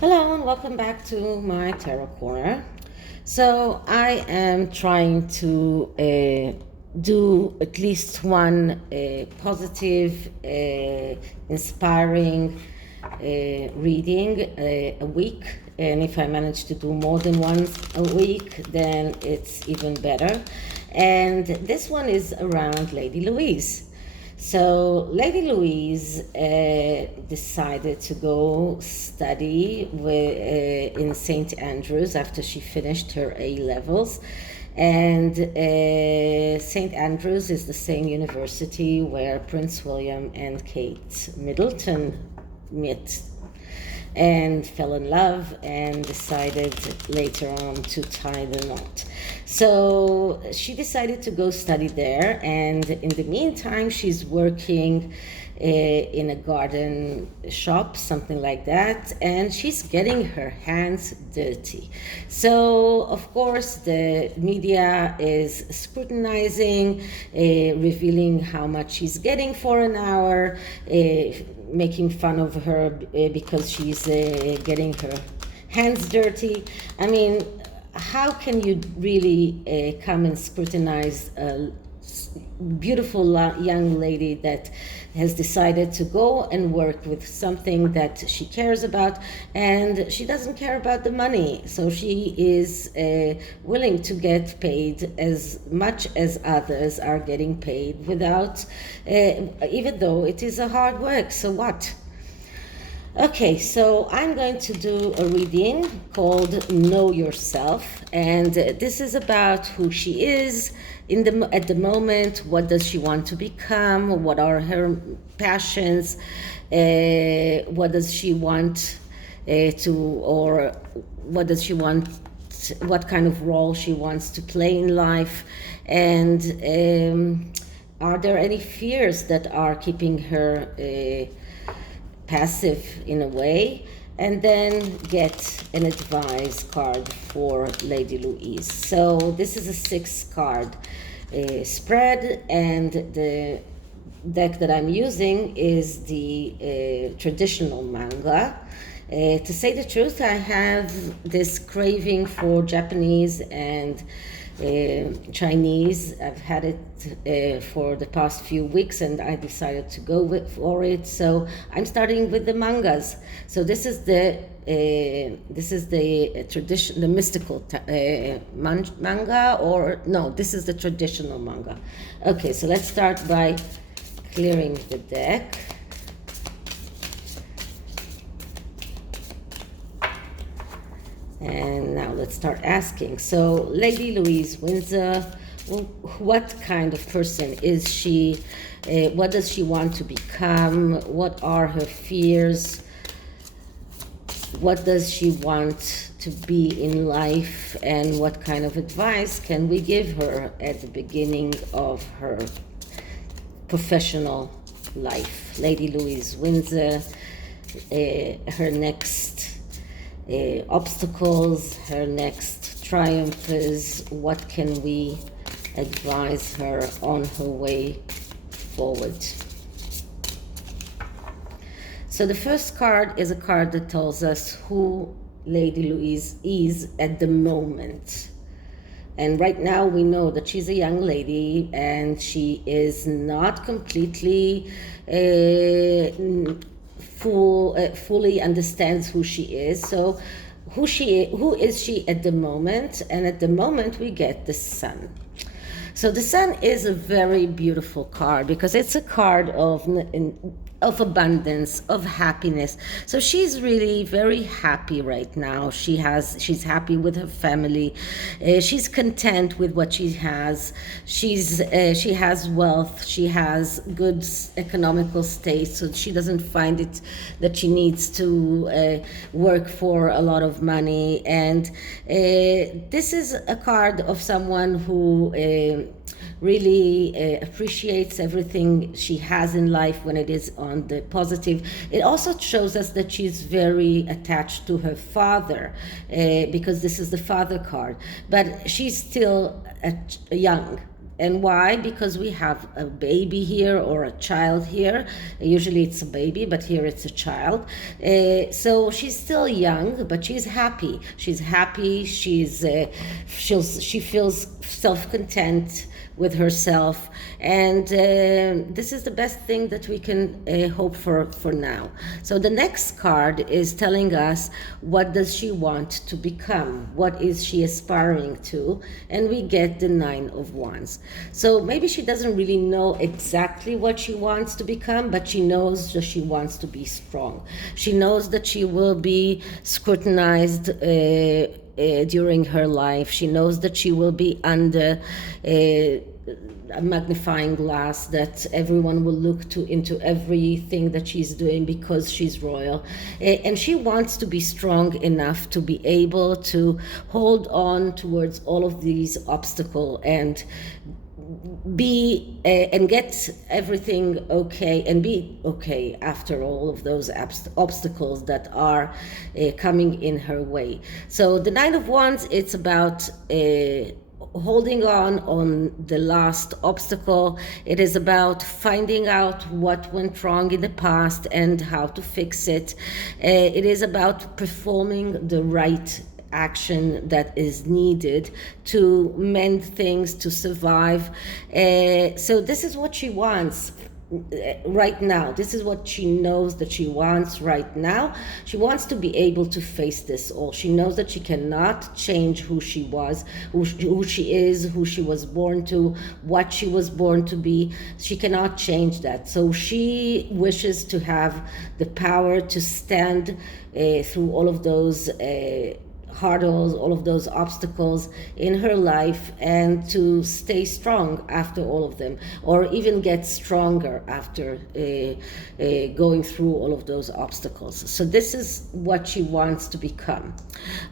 Hello and welcome back to my tarot corner. So I am trying to do at least one positive, inspiring reading a week, and if I manage to do more than once a week, then it's even better. And this one is around Lady Louise. So Lady Louise decided to go study in St. Andrews after she finished her A levels, and St. Andrews is the same university where Prince William and Kate Middleton met and fell in love and decided later on to tie the knot. So she decided to go study there, and in the meantime she's working in a garden shop, something like that, and she's getting her hands dirty. So of course the media is scrutinizing, revealing how much she's getting for an hour, making fun of her because she's getting her hands dirty. I mean, how can you really come and scrutinize a beautiful young lady that has decided to go and work with something that she cares about, and she doesn't care about the money, so she is willing to get paid as much as others are getting paid without, even though it is a hard work, so what? Okay, so I'm going to do a reading called Know Yourself, and this is about who she is at the moment. What does she want to become? What are her passions? What does she want or what does she want? What kind of role she wants to play in life? And are there any fears that are keeping her passive in a way? And then get an advice card for Lady Louise. So this is a 6-card spread, and the deck that I'm using is the traditional MANGA. To say the truth, I have this craving for Japanese and Chinese. I've had it for the past few weeks, and I decided to go for it. So I'm starting with the mangas. So this is the tradition, the mystical manga, or no, this is the traditional manga. Okay, so let's start by clearing the deck. And now let's start asking. So Lady Louise Windsor, what kind of person is she? What does she want to become? What are her fears? What does she want to be in life? And what kind of advice can we give her at the beginning of her professional life? Lady Louise Windsor, her next obstacles, her next triumphs. What can we advise her on her way forward? So the first card is a card that tells us who Lady Louise is at the moment. And right now we know that she's a young lady, and she is not completely fully understands who she is. So who is she at the moment? And at the moment we get the Sun. So the Sun is a very beautiful card because it's a card of abundance, of happiness. So she's really very happy right now. She's happy with her family. She's content with what she has. She has wealth. She has good economical state. So she doesn't find it that she needs to work for a lot of money. And this is a card of someone who really appreciates everything she has in life when it is on the positive. It also shows us that she's very attached to her father, because this is the father card, but she's still young. And why? Because we have a baby here or a child here. Usually it's a baby, but here it's a child. So she's still young, but she's happy. She's happy. She feels self-content with herself, and this is the best thing that we can hope for now. So the next card is telling us, what does she want to become? What is she aspiring to? And we get the 9 of Wands. So maybe she doesn't really know exactly what she wants to become, but she knows that she wants to be strong. She knows that she will be scrutinized during her life. She knows that she will be under a magnifying glass, that everyone will look into everything that she's doing because she's royal. And she wants to be strong enough to be able to hold on towards all of these obstacles and be and get everything okay and be okay after all of those obstacles that are coming in her way. So the 9 of Wands, it's about holding on the last obstacle. It is about finding out what went wrong in the past and how to fix it. It is about performing the right action that is needed to mend things, to survive. So this is what she wants right now. This is what she knows that she wants right now. She wants to be able to face this all. She knows that she cannot change who she was, who she is, who she was born to, what she was born to be. She cannot change that. So she wishes to have the power to stand through all of those hurdles, all of those obstacles in her life, and to stay strong after all of them, or even get stronger after going through all of those obstacles. So this is what she wants to become.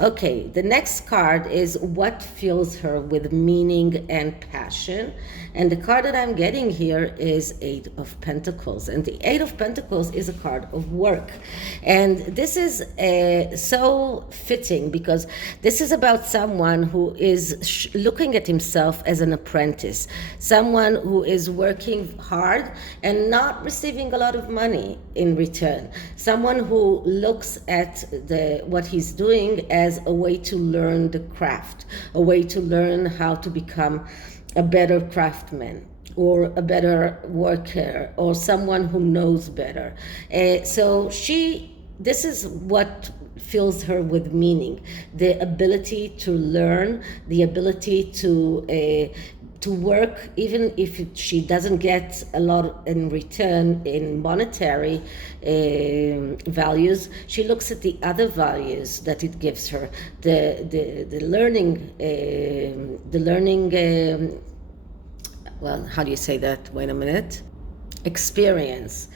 Okay, the next card is what fills her with meaning and passion. And the card that I'm getting here is 8 of Pentacles. And the 8 of Pentacles is a card of work. And this is so fitting, because this is about someone who is looking at himself as an apprentice, someone who is working hard and not receiving a lot of money in return, someone who looks at what he's doing as a way to learn the craft, a way to learn how to become a better craftsman or a better worker or someone who knows better. So this is what fills her with meaning, the ability to learn, the ability to work, even if she doesn't get a lot in return in monetary values. She looks at the other values that it gives her, the learning, well, how do you say that? Wait a minute. Experience.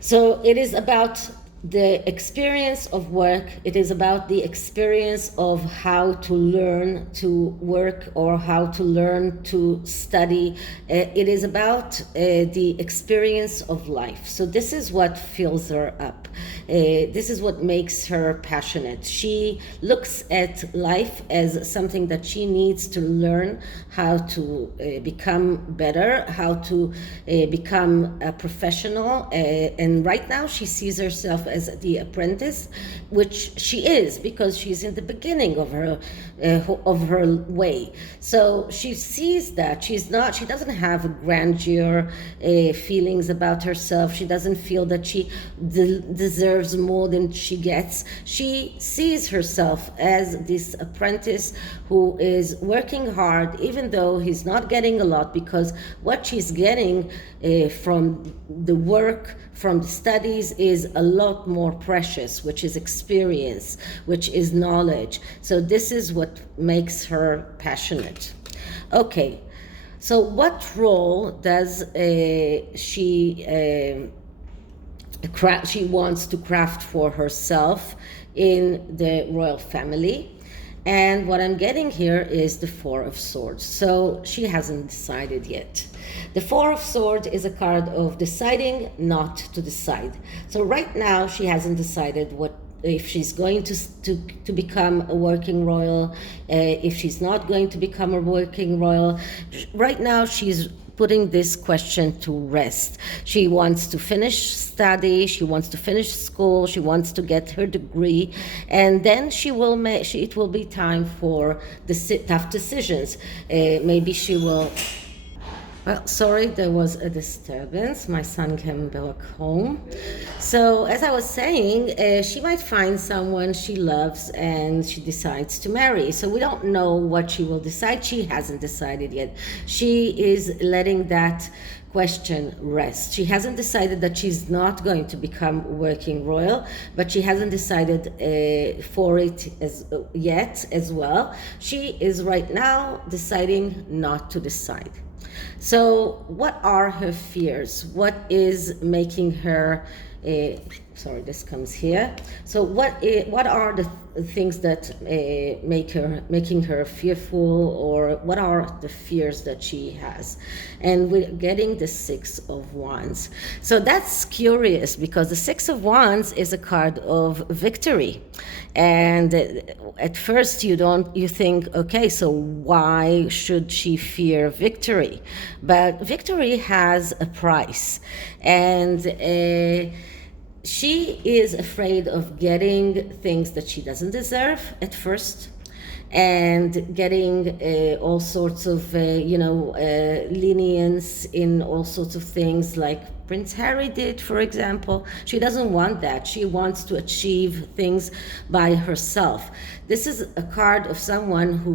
So it is about the experience of work. It is about the experience of how to learn to work or how to learn to study. It is about the experience of life. So this is what fills her up. This is what makes her passionate. She looks at life as something that she needs to learn how to become better, how to become a professional. And right now she sees herself as the apprentice, which she is, because she's in the beginning of her way. So she sees that she doesn't have grandeur feelings about herself. She doesn't feel that she deserves more than she gets. She sees herself as this apprentice who is working hard, even though he's not getting a lot, because what she's getting from the work, from the studies, is a lot more precious, which is experience, which is knowledge. So this is what makes her passionate. Okay, so what role does she wants to craft for herself in the royal family? And what I'm getting here is the 4 of Swords. So she hasn't decided yet. The 4 of Swords is a card of deciding not to decide. So right now she hasn't decided what if she's going to become a working royal, if she's not going to become a working royal. Right now, she's putting this question to rest. She wants to finish study, she wants to finish school, she wants to get her degree, and then it will be time for the tough decisions. Maybe she will. Well, sorry, there was a disturbance. My son came back home. So, as I was saying, she might find someone she loves and she decides to marry. So, we don't know what she will decide. She hasn't decided yet. She is letting that question rest. She hasn't decided that she's not going to become working royal, but she hasn't decided for it yet as well. She is right now deciding not to decide. So, what are her fears? What is making her? Sorry, this comes here. So, what are the things that making her fearful, or what are the fears that she has? And we're getting the Six of Wands. So that's curious, because the Six of Wands is a card of victory. And at first you think, okay, so why should she fear victory? But victory has a price, and she is afraid of getting things that she doesn't deserve at first, and getting all sorts of, lenience in all sorts of things, like Prince Harry did, for example. She doesn't want that. She wants to achieve things by herself. This is a card of someone who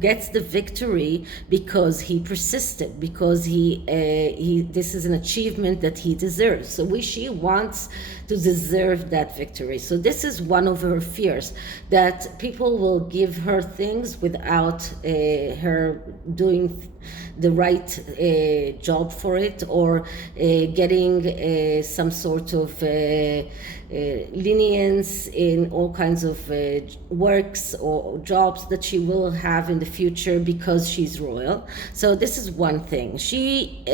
gets the victory because he persisted, because this is an achievement that he deserves. So she wants to deserve that victory. So this is one of her fears, that people will give her things without her doing the right job for it, or getting some sort of lenience in all kinds of works or jobs that she will have in the future because she's royal. So this is one thing. She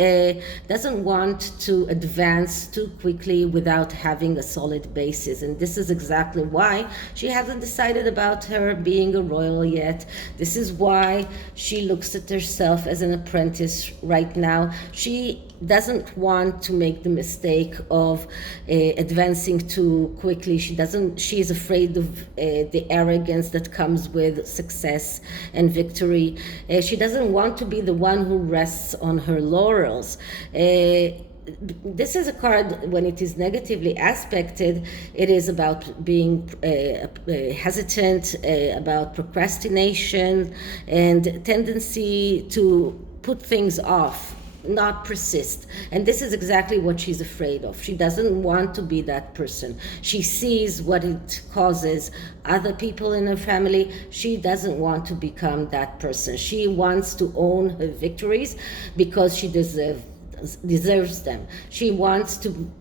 doesn't want to advance too quickly without having a solid basis, and this is exactly why she hasn't decided about her being a royal yet. This is why she looks at herself as an apprentice right now. She doesn't want to make the mistake of advancing too quickly. She is afraid of the arrogance that comes with success and victory. She doesn't want to be the one who rests on her laurels. This is a card, when it is negatively aspected, it is about being hesitant, about procrastination, and tendency to put things off, not persist. And this is exactly what she's afraid of. She doesn't want to be that person. She sees what it causes other people in her family. She doesn't want to become that person. She wants to own her victories because she deserves them. She wants to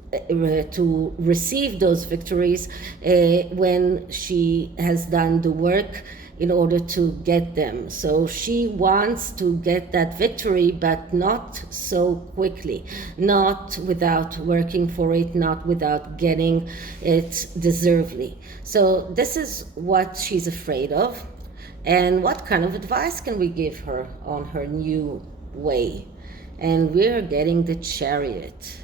receive those victories when she has done the work in order to get them. So she wants to get that victory, but not so quickly, not without working for it, not without getting it deservedly. So this is what she's afraid of. And what kind of advice can we give her on her new way? And we're getting the Chariot.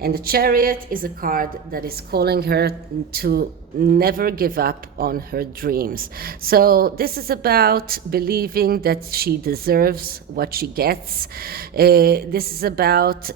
And the Chariot is a card that is calling her to never give up on her dreams. So this is about believing that she deserves what she gets. This is about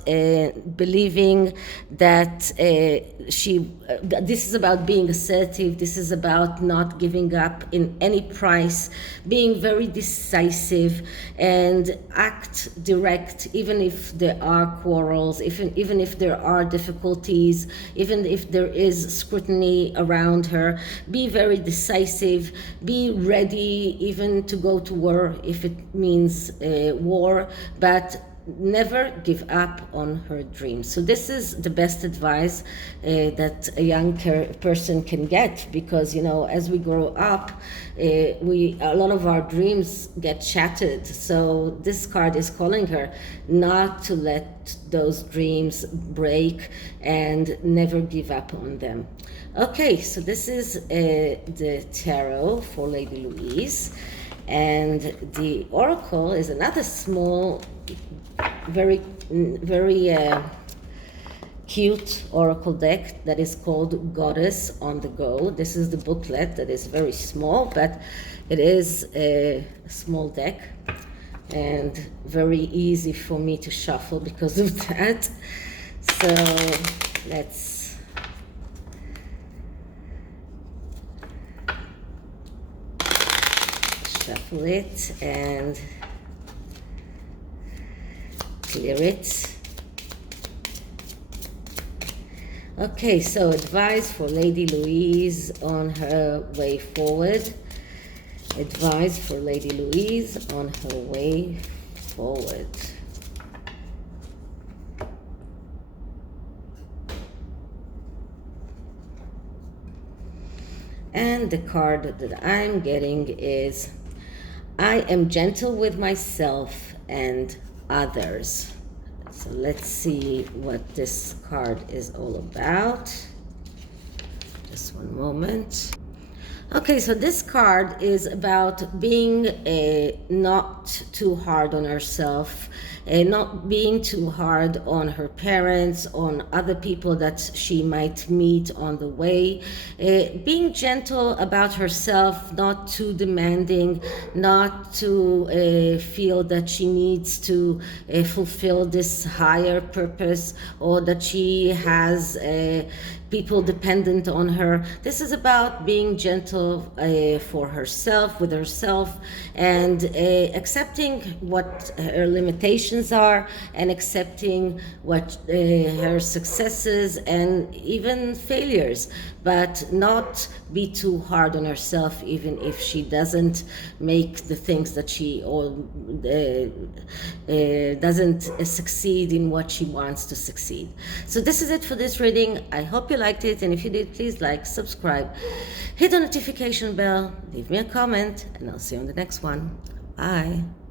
believing that this is about being assertive. This is about not giving up in any price, being very decisive and act direct, even if there are quarrels, even if there are difficulties, even if there is scrutiny around her. Be very decisive, be ready even to go to war if it means war, but never give up on her dreams. So this is the best advice that a young person can get, because as we grow up, a lot of our dreams get shattered. So this card is calling her not to let those dreams break and never give up on them. Okay, so this is the tarot for Lady Louise. And the oracle is another small, very cute oracle deck that is called Goddess on the Go. This is the booklet that is very small, but it is a small deck and very easy for me to shuffle because of that. So let's shuffle it and clear it. Okay, so advice for Lady Louise on her way forward. Advice for Lady Louise on her way forward. And the card that I'm getting is, I am gentle with myself and others. So let's see what this card is all about. Just one moment. Okay, so this card is about being not too hard on herself, not being too hard on her parents, on other people that she might meet on the way, being gentle about herself, not too demanding, not to feel that she needs to fulfill this higher purpose, or that she has people dependent on her. This is about being gentle for herself, with herself, and accepting what her limitations are, and accepting what her successes and even failures, but not be too hard on herself, even if she doesn't make the things that she doesn't succeed in what she wants to succeed. So this is it for this reading. I hope you liked it, and if you did, please like, subscribe, hit the notification bell, leave me a comment, and I'll see you on the next one. Bye.